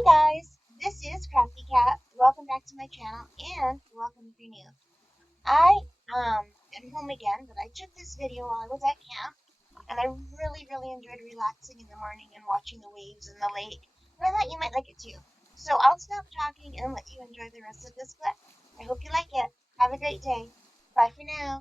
Hi guys, this is Crafty Cat. Welcome back to my channel and welcome if you're new. I am home again, but I took this video while I was at camp and I really enjoyed relaxing in the morning and watching the waves in the lake. And I thought you might like it too. So I'll stop talking and let you enjoy the rest of this clip. I hope you like it. Have a great day. Bye for now.